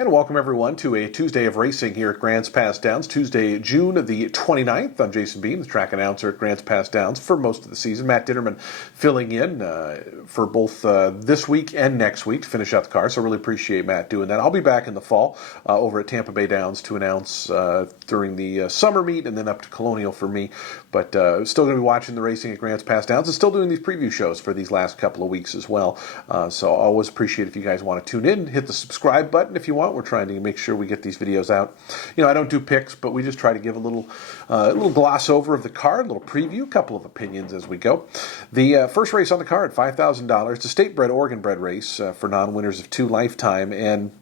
And welcome everyone to a Tuesday of racing here at Grants Pass Downs, Tuesday, June the 29th. I'm Jason Beem, the track announcer at Grants Pass Downs for most of the season. Matt Ditterman filling in for both this week and next week to finish out the car, so really appreciate Matt doing that. I'll be back in the fall over at Tampa Bay Downs to announce during the summer meet and then up to Colonial for me. But still going to be watching the racing at Grants Pass Downs and still doing these preview shows for these last couple of weeks as well. So I always appreciate if you guys want to tune in, hit the subscribe button if you want. We're trying to make sure we get these videos out. You know, I don't do picks, but we just try to give a little gloss over of the card, a little preview, a couple of opinions as we go. The first race on the card, $5,000. It's a state-bred, Oregon-bred race for non-winners of 2 lifetime, and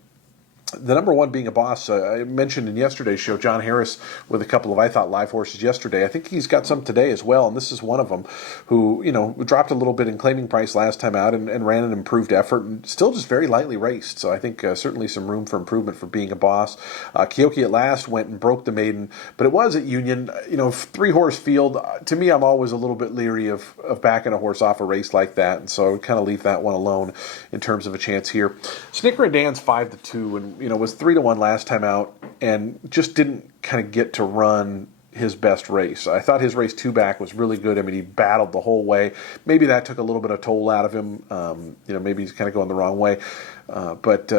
the number one being a boss. I mentioned in yesterday's show, John Harris with a couple of, I thought, live horses yesterday. I think he's got some today as well, and this is one of them who, you know, dropped a little bit in claiming price last time out and ran an improved effort and still just very lightly raced. So I think certainly some room for improvement for being a boss. Keoki at last went and broke the maiden, but it was at Union. You know, 3-horse field, to me, I'm always a little bit leery of backing a horse off a race like that, and so I would kind of leave that one alone in terms of a chance here. Snicker and Dan's 5-2, and you know, was 3-1 last time out and just didn't kind of get to run his best race. I thought his race 2 back was really good. I mean, he battled the whole way. Maybe that took a little bit of toll out of him. You know, maybe he's kind of going the wrong way. But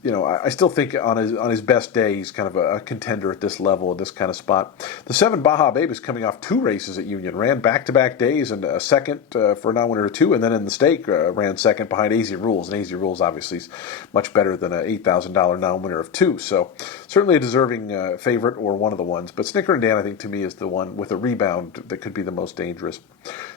you know, I still think on his best day, he's kind of a contender at this level, at this kind of spot. The 7 Baja Babe is coming off 2 races at Union. Ran back-to-back days and a second for a non-winner of 2, and then in the stake ran second behind AZ Rules. And AZ Rules obviously is much better than an $8,000 non-winner of 2. So certainly a deserving favorite or one of the ones. But Snicker and Dan, I think, to me, is the one with a rebound that could be the most dangerous.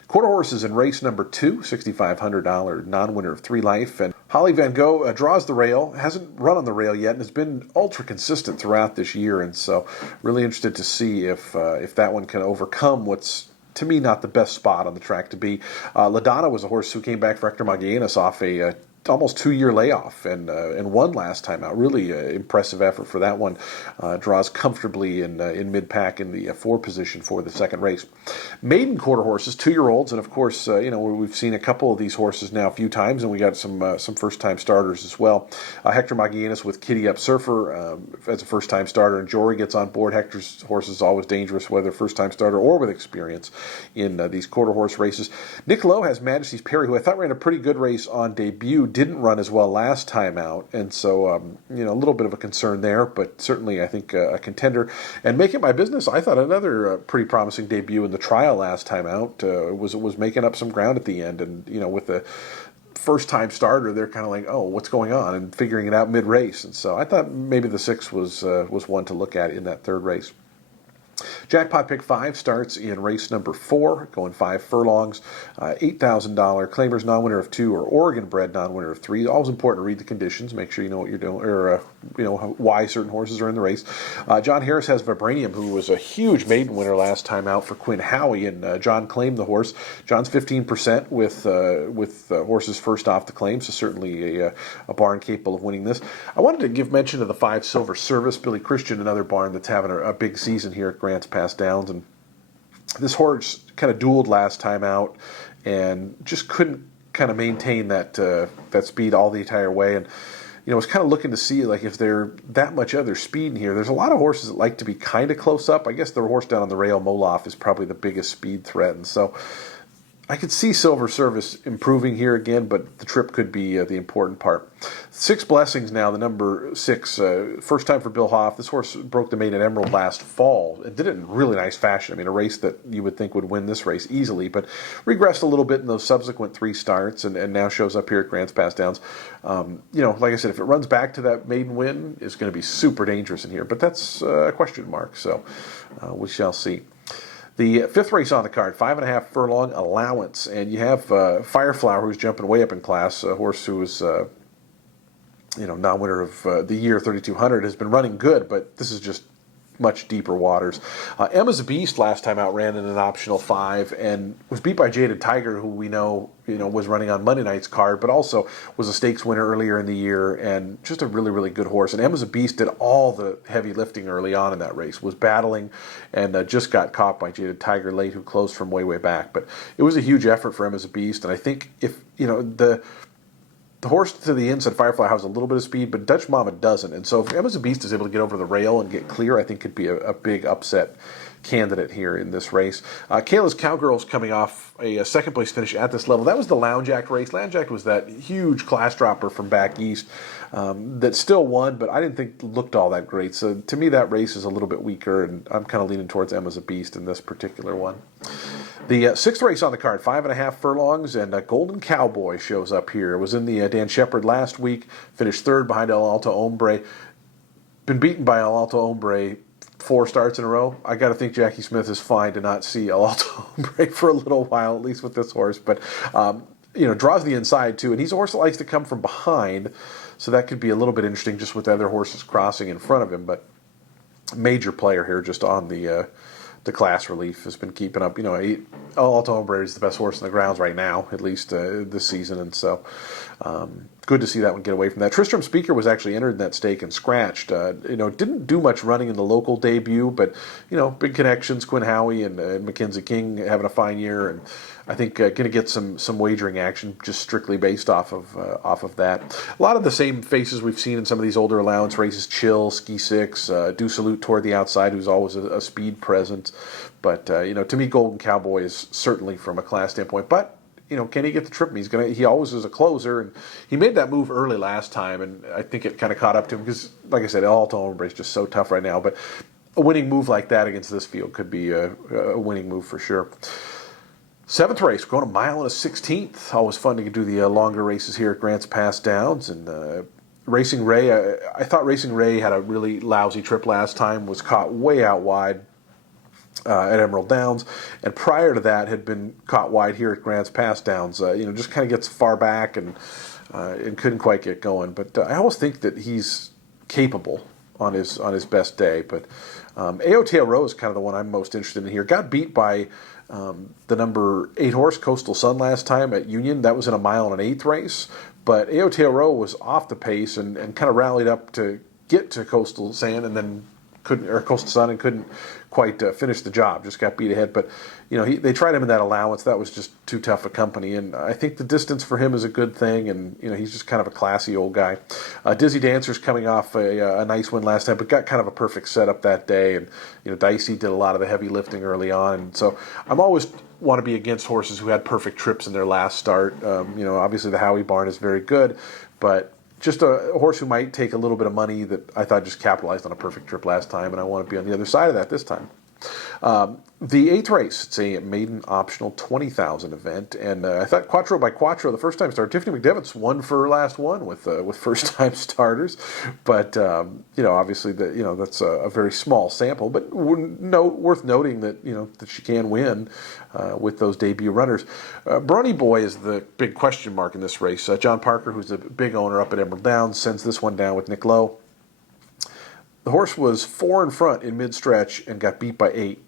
Quarter horses in race number 2, $6,500 non-winner of 3 life. And Holly Van Gogh draws the rail, hasn't run on the rail yet, and has been ultra consistent throughout this year. And so really interested to see if that one can overcome what's, to me, not the best spot on the track to be. LaDonna was a horse who came back for Hector Magallanes off a almost 2-year layoff and won last time out. Really impressive effort for that one. Draws comfortably in mid-pack in the 4 position for the second race. Maiden quarter horses, 2-year-olds, and of course, you know, we've seen a couple of these horses now a few times, and we got some first-time starters as well. Hector Magallanes with Kitty Up Surfer as a first-time starter, and Jory gets on board. Hector's horse is always dangerous, whether first-time starter or with experience in these quarter horse races. Nick Lowe has Majesty's Perry, who I thought ran a pretty good race on debut. Didn't run as well last time out, and so you know, a little bit of a concern there, but certainly I think a contender. And Make It My Business, I thought another pretty promising debut in the trial last time out. Was making up some ground at the end, and you know, with the first-time starter, they're kind of like, oh, what's going on, and figuring it out mid-race. And so I thought maybe the 6 was one to look at in that third race. Jackpot Pick 5 starts in race number 4, going 5 furlongs, $8,000. Claimers non-winner of 2 or Oregon-bred non-winner of 3. Always important to read the conditions, make sure you know what you're doing, or you know why certain horses are in the race. John Harris has Vibranium, who was a huge maiden winner last time out for Quinn Howie, and John claimed the horse. John's 15% with horses first off the claim, so certainly a barn capable of winning this. I wanted to give mention to the 5 Silver Service, Billy Christian, another barn that's having a big season here at Grants Pass Downs, and this horse kind of dueled last time out and just couldn't kind of maintain that speed all the entire way. And you know, I was kind of looking to see like if there that much other speed in here. There's a lot of horses that like to be kind of close up. I guess the horse down on the rail, Moloff, is probably the biggest speed threat, and so I could see Silver Service improving here again, but the trip could be the important part. 6 Blessings now, the number 6. First time for Bill Hoff. This horse broke the maiden at Emerald last fall. It did it in really nice fashion. I mean, a race that you would think would win this race easily, but regressed a little bit in those subsequent 3 starts and now shows up here at Grants Pass Downs. You know, like I said, if it runs back to that maiden win, it's going to be super dangerous in here, but that's a question mark, so we shall see. The 5th race on the card, 5.5 furlong allowance, and you have Fireflower, who's jumping way up in class, a horse who is you know, non-winner of the year, 3,200, has been running good, but this is just much deeper waters. Emma's a Beast last time out ran in an optional 5 and was beat by Jaded Tiger, who we know was running on Monday night's card, but also was a stakes winner earlier in the year and just a really, really good horse. And Emma's a Beast did all the heavy lifting early on in that race, was battling and just got caught by Jaded Tiger late, who closed from way, way back. But it was a huge effort for Emma's a Beast, and I think if, you know, the horse to the inside, Firefly, has a little bit of speed, but Dutch Mama doesn't. And so if Emma's a Beast is able to get over the rail and get clear, I think could be a big upset candidate here in this race. Kayla's Cowgirl's coming off a second place finish at this level. That was the Lounge Act race. Lounge Act was that huge class dropper from back east that still won, but I didn't think looked all that great. So to me, that race is a little bit weaker, and I'm kind of leaning towards Emma's a Beast in this particular one. The sixth race on the card, 5.5 furlongs, and Golden Cowboy shows up here. It was in the Dan Shepherd last week, finished third behind El Alto Hombre. Been beaten by El Alto Hombre 4 starts in a row. I got to think Jackie Smith is fine to not see El Alto Hombre for a little while, at least with this horse. But, draws the inside too, and he's a horse that likes to come from behind, so that could be a little bit interesting just with other horses crossing in front of him. But major player here just on the class relief has been keeping up. El Alto Hombre is the best horse in the grounds right now, at least this season, and so good to see that one get away from that. Tristram Speaker was actually entered in that stake and scratched. Didn't do much running in the local debut, but big connections. Quinn Howie and Mackenzie King having a fine year, and I think going to get some wagering action just strictly based off of that. A lot of the same faces we've seen in some of these older allowance races: Chill, Ski Six, Do Salute toward the outside, who's always a speed presence. But to me, Golden Cowboy is certainly from a class standpoint. But can he get the trip? He always is a closer, and he made that move early last time, and I think it kind of caught up to him because, like I said, El Alto Hombre is just so tough right now. But a winning move like that against this field could be a winning move for sure. Seventh race, we're going a mile and a 16th. Always fun to do the longer races here at Grants Pass Downs. And Racing Ray, I thought Racing Ray had a really lousy trip last time, was caught way out wide at Emerald Downs, and prior to that had been caught wide here at Grants Pass Downs. Just kind of gets far back and couldn't quite get going. But I always think that he's capable on his best day. But Aotearoa is kind of the one I'm most interested in here. Got beat by the number 8 horse, Coastal Sun, last time at Union. That was in a mile and an 1/8 race. But Aotearoa was off the pace and kind of rallied up to get to Coastal Sun and then couldn't quite finish the job. Just got beat ahead. But they tried him in that allowance. That was just too tough a company. And I think the distance for him is a good thing. And he's just kind of a classy old guy. Dizzy Dancer's coming off a nice win last time, but got kind of a perfect setup that day. And Dicey did a lot of the heavy lifting early on. And so I'm always want to be against horses who had perfect trips in their last start. Obviously the Howie barn is very good, but just a horse who might take a little bit of money that I thought just capitalized on a perfect trip last time, and I want to be on the other side of that this time. The 8th race, it's a maiden optional 20,000 event, and I thought Quattro by Quattro, the first time starter, Tiffany McDevitt's won for her last one with first time starters, but obviously that's a very small sample, but worth noting that that she can win with those debut runners. Brawny Boy is the big question mark in this race. John Parker, who's a big owner up at Emerald Downs, sends this one down with Nick Lowe. The horse was 4 in front in mid-stretch and got beat by 8.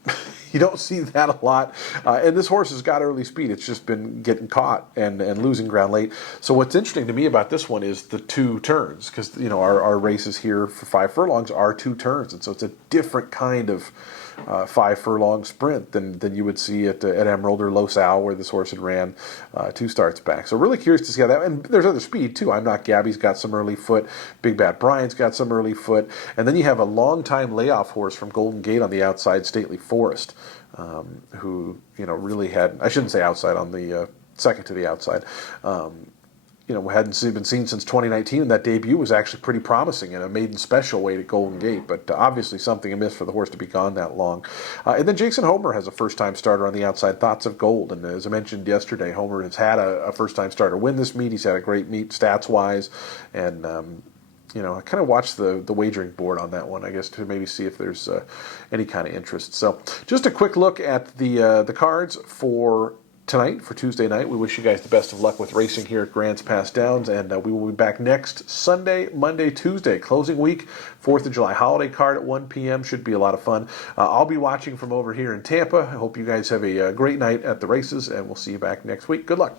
You don't see that a lot. And this horse has got early speed. It's just been getting caught and losing ground late. So what's interesting to me about this one is the 2 turns, because our races here for 5 furlongs are 2 turns. And so it's a different kind of 5 furlong sprint than you would see at Emerald or Los Al, where this horse had ran 2 starts back. So really curious to see how that, and there's other speed too. I'm Not Gabby's got some early foot. Big Bad Brian's got some early foot. And then you have a long time layoff horse from Golden Gate on the outside, Stately Forest, who really had, I shouldn't say outside, on the second to the outside. Hadn't been seen since 2019, and that debut was actually pretty promising in a maiden special weight at Golden Gate, but obviously something amiss for the horse to be gone that long. And then Jason Homer has a first-time starter on the outside, Thoughts of Gold, and as I mentioned yesterday, Homer has had a first-time starter win this meet. He's had a great meet stats-wise, and I kind of watched the wagering board on that one, I guess, to maybe see if there's any kind of interest. So just a quick look at the cards for tonight, for Tuesday night. We wish you guys the best of luck with racing here at Grants Pass Downs, and we will be back next Sunday, Monday, Tuesday, closing week, 4th of July holiday card at 1 p.m. Should be a lot of fun. I'll be watching from over here in Tampa. I hope you guys have a great night at the races, and we'll see you back next week. Good luck.